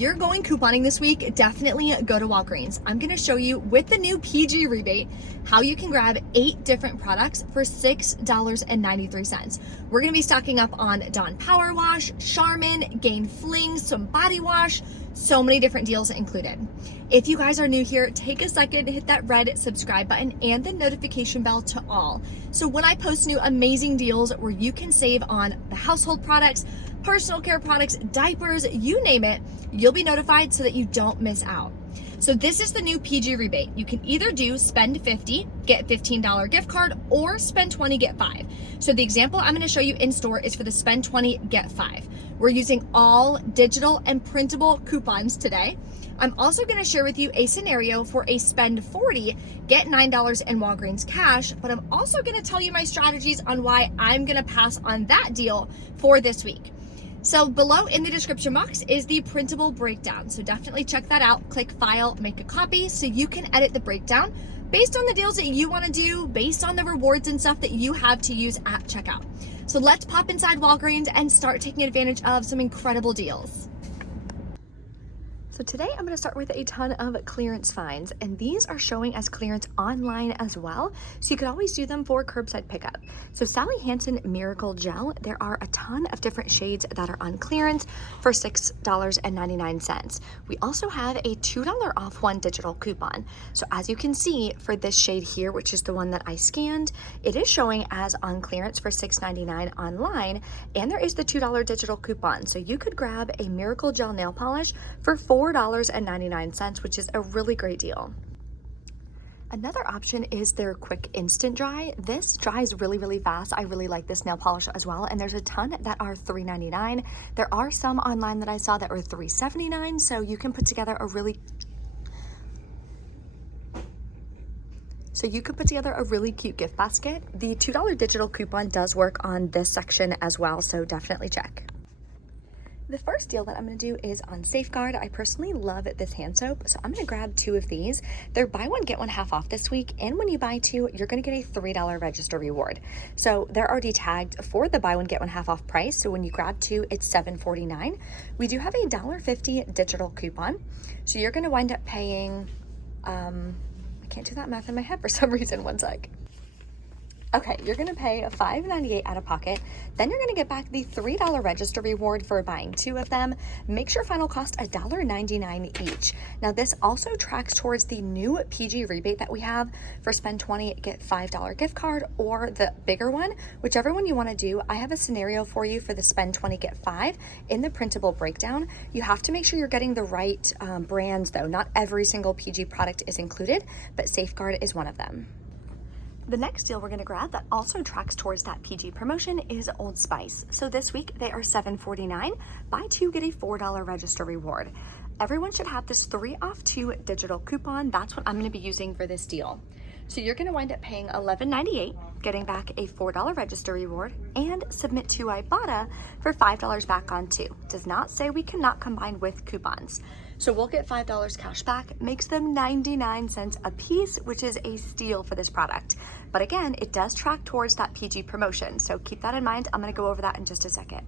you're going couponing this week, definitely go to Walgreens. I'm gonna show you with the new PG rebate how you can grab 8 different products for $6.93. We're gonna be stocking up on Dawn Power Wash, Charmin, Gain Flings, some body wash, so many different deals included. If you guys are new here, take a second to hit that red subscribe button and the notification bell to all. So when I post new amazing deals where you can save on the household products, personal care products, diapers, you name it, you'll be notified so that you don't miss out. So this is the new PG rebate. You can either do spend 50, get $15 gift card, or spend 20, get 5. So the example I'm gonna show you in store is for the spend 20, get 5. We're using all digital and printable coupons today. I'm also gonna share with you a scenario for a spend 40, get $9 in Walgreens cash, but I'm also gonna tell you my strategies on why I'm gonna pass on that deal for this week. So below in the description box is the printable breakdown. So definitely check that out. Click file, make a copy so you can edit the breakdown based on the deals that you want to do, based on the rewards and stuff that you have to use at checkout. So let's pop inside Walgreens and start taking advantage of some incredible deals. So today I'm going to start with a ton of clearance finds, and these are showing as clearance online as well, so you could always do them for curbside pickup. So Sally Hansen Miracle Gel, there are a ton of different shades that are on clearance for $6.99. We also have a $2 off one digital coupon. So as you can see for this shade here, which is the one that I scanned, it is showing as on clearance for $6.99 online, and there is the $2 digital coupon. So you could grab a Miracle Gel nail polish for $4.99, which is a really great deal. Another option is their quick instant dry. This dries really, really fast. I really like this nail polish as well, and there's a ton that are $3.99. There are some online that I saw that are $3.79, so you can put together a really cute gift basket. The $2 digital coupon does work on this section as well, so definitely check. The first deal that I'm going to do is on Safeguard. I personally love this hand soap, so I'm going to grab 2 of these. They're buy one, get one half off this week, and when you buy 2, you're going to get a $3 register reward. So they're already tagged for the buy one, get one half off price, so when you grab 2, it's $7.49. We do have a $1.50 digital coupon, so you're going to wind up paying, I can't do that math in my head for some reason, one sec. Okay, you're gonna pay $5.98 out of pocket. Then you're gonna get back the $3 register reward for buying 2 of them. Makes your final cost $1.99 each. Now this also tracks towards the new PG rebate that we have for spend 20, get $5 gift card, or the bigger one, whichever one you wanna do. I have a scenario for you for the spend 20, get 5 in the printable breakdown. You have to make sure you're getting the right brands though. Not every single PG product is included, but Safeguard is one of them. The next deal we're going to grab that also tracks towards that PG promotion is Old Spice. So this week they are $7.49. Buy 2, get a $4 register reward. Everyone should have this 3 off 2 digital coupon. That's what I'm going to be using for this deal. So you're going to wind up paying $11.98, getting back a $4 register reward, and submit to Ibotta for $5 back on 2. Does not say we cannot combine with coupons. So we'll get $5 cash back, makes them 99 cents a piece, which is a steal for this product. But again, it does track towards that PG promotion, so keep that in mind. I'm gonna go over that in just a second.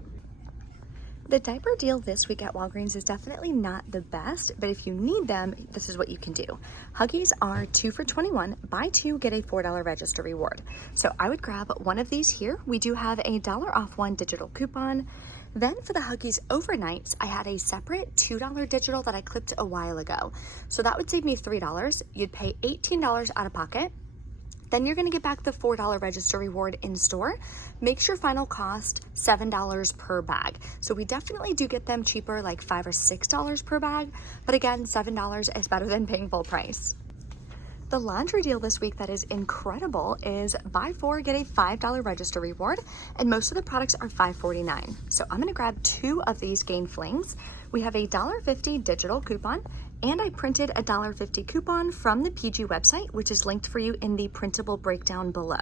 The diaper deal this week at Walgreens is definitely not the best, but if you need them, this is what you can do. Huggies are 2 for $21, buy 2, get a $4 register reward. So I would grab one of these here. We do have a $1 off one digital coupon. Then for the Huggies overnights, I had a separate $2 digital that I clipped a while ago. So that would save me $3. You'd pay $18 out of pocket. Then you're gonna get back the $4 register reward in store. Makes your final cost $7 per bag. So we definitely do get them cheaper, like $5 or $6 per bag. But again, $7 is better than paying full price. The laundry deal this week that is incredible is buy 4, get a $5 register reward, and most of the products are $5.49. So I'm gonna grab 2 of these Gain Flings. We have a $1.50 digital coupon, and I printed a $1.50 coupon from the PG website, which is linked for you in the printable breakdown below.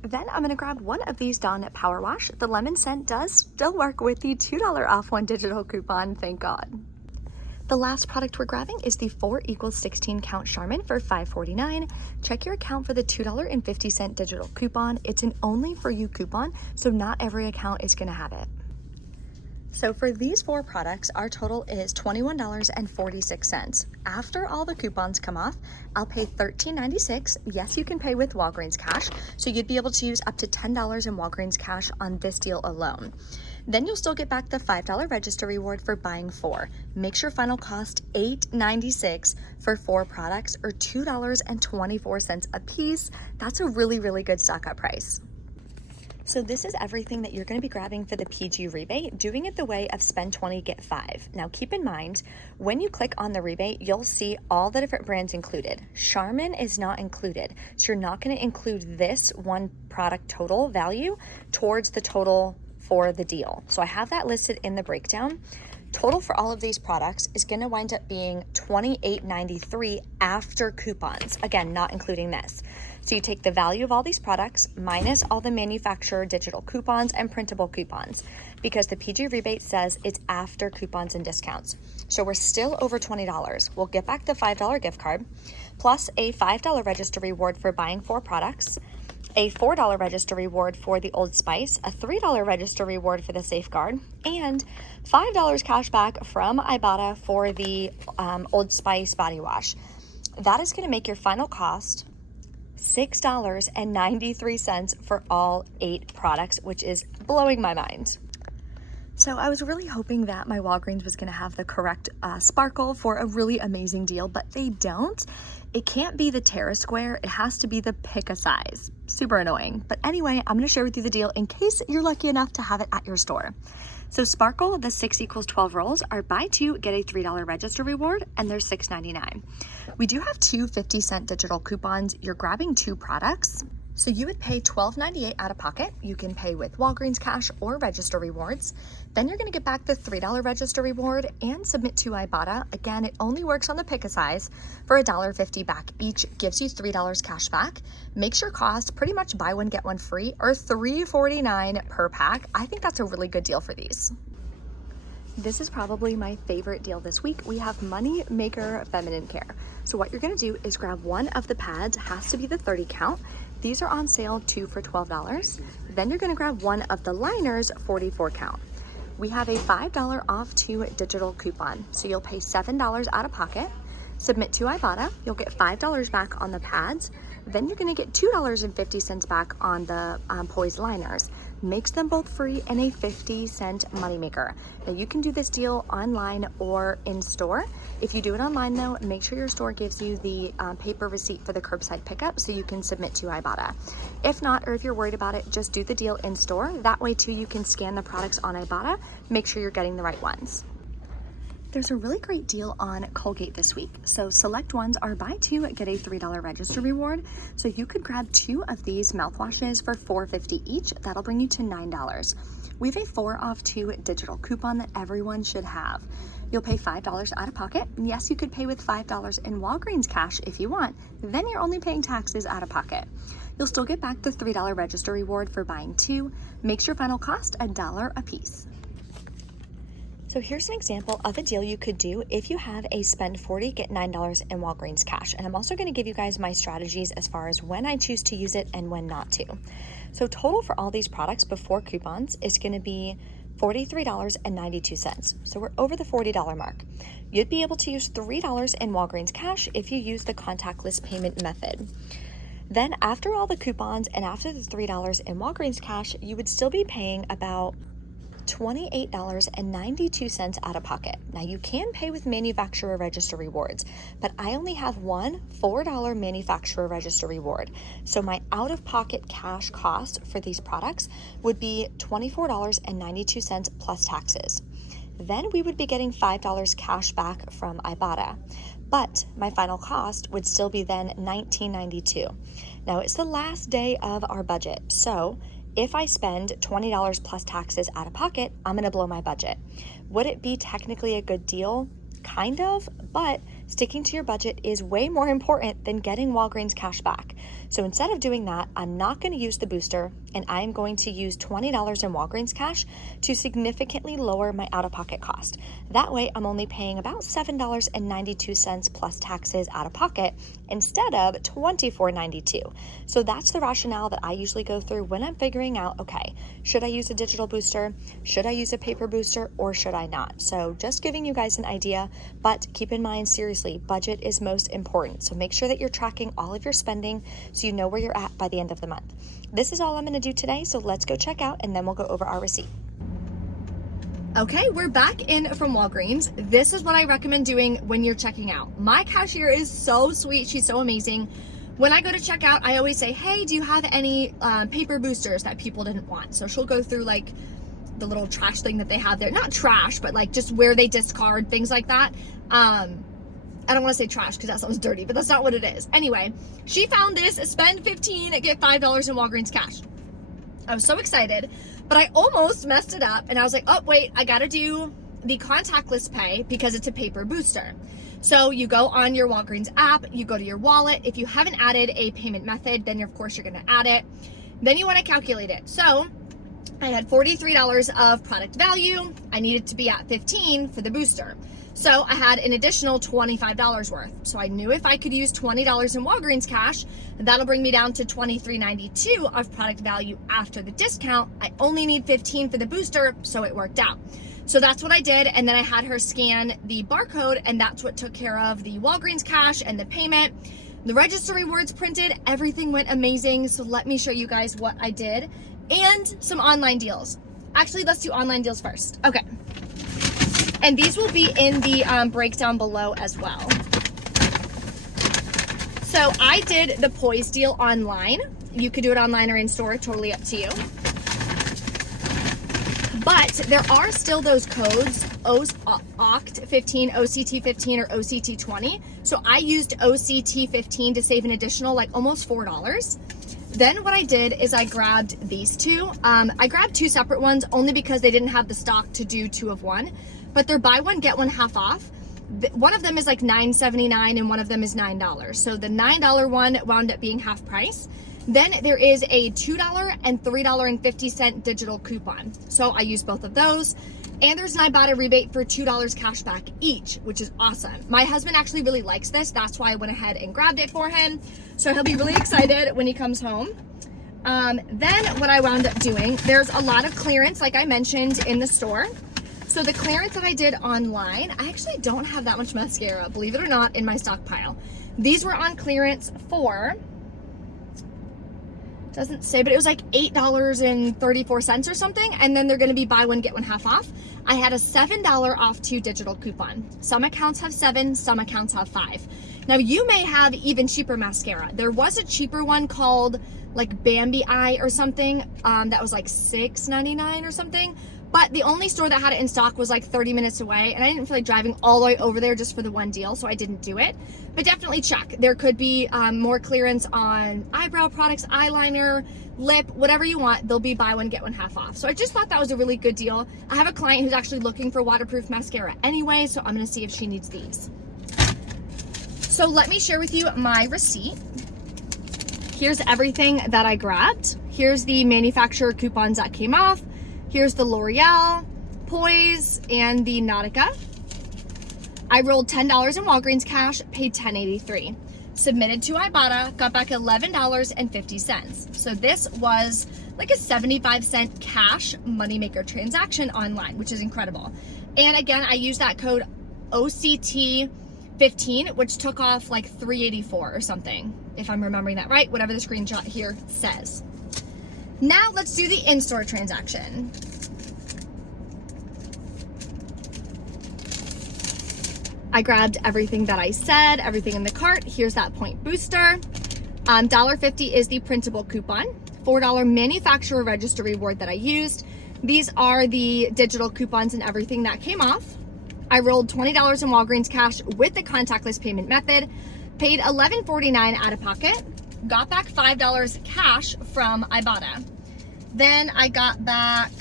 Then I'm gonna grab one of these Dawn Power Wash. The lemon scent does still work with the $2 off one digital coupon, thank God. The last product we're grabbing is the 4 = 16 count Charmin for $5.49. Check your account for the $2.50 digital coupon. It's an only for you coupon, so not every account is gonna have it. So for these 4 products, our total is $21.46. After all the coupons come off, I'll pay $13.96. Yes, you can pay with Walgreens cash, so you'd be able to use up to $10 in Walgreens cash on this deal alone. Then you'll still get back the $5 register reward for buying 4. Makes your final cost $8.96 for 4 products, or $2.24 a piece. That's a really, really good stock-up price. So this is everything that you're going to be grabbing for the PG rebate, doing it the way of spend 20, get 5. Now keep in mind, when you click on the rebate, you'll see all the different brands included. Charmin is not included, so you're not going to include this one product total value towards the total for the deal. So I have that listed in the breakdown. Total for all of these products is going to wind up being $28.93 after coupons. Again, not including this. So you take the value of all these products minus all the manufacturer digital coupons and printable coupons, because the PG rebate says it's after coupons and discounts. So we're still over $20. We'll get back the $5 gift card, plus a $5 register reward for buying 4 products, a $4 register reward for the Old Spice, a $3 register reward for the Safeguard, and $5 cash back from Ibotta for the Old Spice body wash. That is going to make your final cost $6.93 for all 8 products, which is blowing my mind. So I was really hoping that my Walgreens was going to have the correct sparkle for a really amazing deal, but they don't. It can't be the Terra Square. It has to be the pick a size. Super annoying. But anyway, I'm going to share with you the deal in case you're lucky enough to have it at your store. So Sparkle, the 6 equals 12 rolls, are buy 2, get a $3 register reward, and they're $6.99. We do have 2 50-cent digital coupons. You're grabbing 2 products. So you would pay $12.98 out of pocket. You can pay with Walgreens cash or register rewards. Then you're going to get back the $3 register reward and submit to Ibotta. Again, it only works on the pick a size for $1.50 back. Each gives you $3 cash back. Makes your cost pretty much buy one, get one free, or $3.49 per pack. I think that's a really good deal for these. This is probably my favorite deal this week. We have Money Maker Feminine Care. So what you're going to do is grab one of the pads, has to be the 30 count. These are on sale 2 for $12. Then you're going to grab one of the liners, 44 count. We have a $5 off 2 digital coupon. So you'll pay $7 out of pocket, submit to Ibotta, you'll get $5 back on the pads. Then you're going to get $2.50 back on the Poise liners. Makes them both free and a 50-cent moneymaker. Now you can do this deal online or in store. If you do it online though, make sure your store gives you the paper receipt for the curbside pickup so you can submit to Ibotta. If not, or if you're worried about it, just do the deal in store. That way too you can scan the products on Ibotta, make sure you're getting the right ones. There's a really great deal on Colgate this week. So select ones are buy 2, get a $3 register reward. So you could grab 2 of these mouthwashes for $4.50 each. That'll bring you to $9. We have a 4 off 2 digital coupon that everyone should have. You'll pay $5 out of pocket. Yes, you could pay with $5 in Walgreens cash if you want. Then you're only paying taxes out of pocket. You'll still get back the $3 register reward for buying 2. Makes your final cost $1 a piece. So here's an example of a deal you could do if you have a spend 40, get $9 in Walgreens cash. And I'm also going to give you guys my strategies as far as when I choose to use it and when not to. So total for all these products before coupons is going to be $43.92. So we're over the $40 mark. You'd be able to use $3 in Walgreens cash if you use the contactless payment method. Then after all the coupons and after the $3 in Walgreens cash, you would still be paying about $28.92 out of pocket. Now you can pay with manufacturer register rewards, but I only have one $4 manufacturer register reward. So my out-of-pocket cash cost for these products would be $24.92 plus taxes. Then we would be getting $5 cash back from Ibotta, but my final cost would still be then $19.92. Now it's the last day of our budget, so if I spend $20 plus taxes out of pocket, I'm going to blow my budget. Would it be technically a good deal? Kind of, but Sticking to your budget is way more important than getting Walgreens cash back. So instead of doing that, I'm not going to use the booster, and I'm going to use $20 in Walgreens cash to significantly lower my out-of-pocket cost. That way, I'm only paying about $7.92 plus taxes out of pocket instead of $24.92. So that's the rationale that I usually go through when I'm figuring out, okay, should I use a digital booster? Should I use a paper booster, or should I not? So just giving you guys an idea, but keep in mind, seriously, budget is most important. So make sure that you're tracking all of your spending so you know where you're at by the end of the month. This is all I'm going to do today, so let's go check out and then we'll go over our receipt. Okay, we're back in from Walgreens. This is what I recommend doing when you're checking out. My cashier is so sweet. She's so amazing. When I go to check out, I always say, hey, do you have any paper boosters that people didn't want? So she'll go through like the little trash thing that they have there. Not trash, but like just where they discard, things like that. I don't want to say trash because that sounds dirty, but that's not what it is. Anyway, she found this, spend $15, get $5 in Walgreens cash. I was so excited, but I almost messed it up. And I was like, oh, wait, I got to do the contactless pay because it's a paper booster. So you go on your Walgreens app, you go to your wallet. If you haven't added a payment method, then of course you're going to add it. Then you want to calculate it. So I had $43 of product value. I needed to be at 15 for the booster. So I had an additional $25 worth. So I knew if I could use $20 in Walgreens cash, that'll bring me down to $23.92 of product value after the discount. I only need 15 for the booster, so it worked out. So that's what I did. And then I had her scan the barcode, and that's what took care of the Walgreens cash and the payment. The register rewards printed, everything went amazing. So let me show you guys what I did and some online deals. Actually, let's do online deals first. Okay. And these will be in the breakdown below as well. So I did the Poise deal online. You could do it online or in store, totally up to you. But there are still those codes, OCT15, OCT15, or OCT20. So I used OCT15 to save an additional like almost $4. Then what I did is I grabbed these two. I grabbed two separate ones only because they didn't have the stock to do 2 of 1. But they're buy one, get one half off. One of them is like $9.79 and one of them is $9. So the $9 one wound up being half price. Then there is a $2 and $3.50 digital coupon. So I used both of those. And there's an Ibotta rebate for $2 cash back each, which is awesome. My husband actually really likes this. That's why I went ahead and grabbed it for him. So he'll be really excited when he comes home. Then what I wound up doing, there's a lot of clearance, like I mentioned, in the store. So the clearance that I did online, I actually don't have that much mascara, believe it or not, in my stockpile. These were on clearance for, doesn't say, but it was like $8.34 or something. And then they're going to be buy one, get one half off. I had a $7 off 2 digital coupon. Some accounts have 7, some accounts have 5. Now you may have even cheaper mascara. There was a cheaper one called like Bambi Eye or something that was like $6.99 or something. But the only store that had it in stock was like 30 minutes away, and I didn't feel like driving all the way over there just for the one deal, so I didn't do it. But definitely check. There could be more clearance on eyebrow products, eyeliner, lip, whatever you want. They'll be buy one, get one half off. So I just thought that was a really good deal. I have a client who's actually looking for waterproof mascara anyway, so I'm gonna see if she needs these. So let me share with you my receipt. Here's everything that I grabbed. Here's the manufacturer coupons that came off. Here's the L'Oreal, Poise, and the Nautica. I rolled $10 in Walgreens cash, paid $10.83. Submitted to Ibotta, got back $11.50. So this was like a 75-cent cash moneymaker transaction online, which is incredible. And again, I used that code OCT15, which took off like $3.84 or something, if I'm remembering that right, whatever the screenshot here says. Now let's do the in-store transaction. I grabbed everything that I said, everything in the cart. Here's that point booster. $1.50 is the printable coupon. $4 manufacturer register reward that I used. These are the digital coupons and everything that came off. I rolled $20 in Walgreens cash with the contactless payment method. Paid $11.49 out of pocket. Got back $5 cash from Ibotta. Then I got back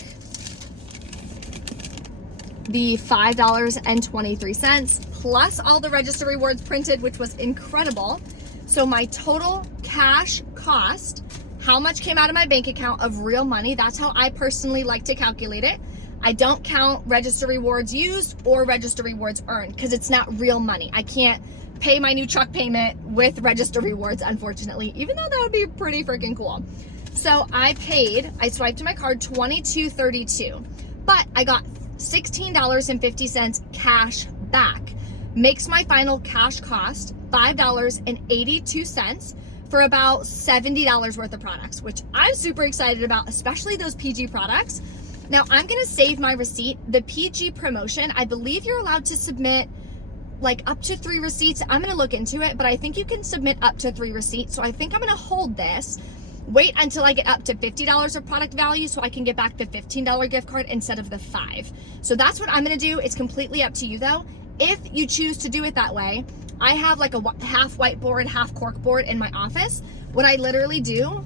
the $5.23 plus all the register rewards printed, which was incredible. So my total cash cost, how much came out of my bank account of real money, that's how I personally like to calculate it. I don't count register rewards used or register rewards earned because it's not real money. I can't pay my new truck payment with register rewards, unfortunately, even though that would be pretty freaking cool. So I swiped to my card $22.32, but I got $16.50 cash back. Makes my final cash cost $5.82 for about $70 worth of products, which I'm super excited about, especially those PG products. Now I'm gonna save my receipt. The PG promotion, I believe you're allowed to submit like up to 3 receipts. I'm gonna look into it, but I think you can submit up to 3 receipts. So I think I'm gonna hold this, wait until I get up to $50 of product value so I can get back the $15 gift card instead of the $5. So that's what I'm gonna do. It's completely up to you though. If you choose to do it that way, I have like a half whiteboard, half cork board in my office. What I literally do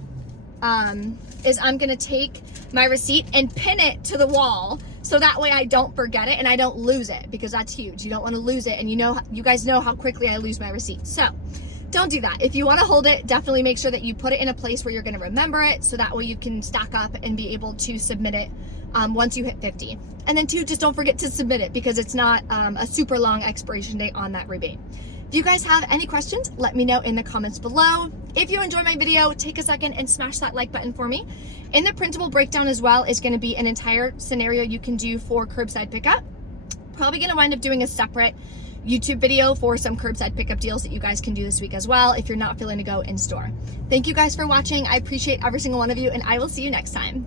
is I'm gonna take my receipt and pin it to the wall so that way I don't forget it and I don't lose it, because that's huge. You don't want to lose it, and you guys know how quickly I lose my receipts. So don't do that. If you want to hold it, definitely make sure that you put it in a place where you're going to remember it, so that way you can stack up and be able to submit it once you hit 50. And then 2, just don't forget to submit it, because it's not a super long expiration date on that rebate. If you guys have any questions, let me know in the comments below. If you enjoyed my video, take a second and smash that like button for me. In the printable breakdown as well is going to be an entire scenario you can do for curbside pickup. Probably going to wind up doing a separate YouTube video for some curbside pickup deals that you guys can do this week as well if you're not feeling to go in store. Thank you guys for watching. I appreciate every single one of you, and I will see you next time.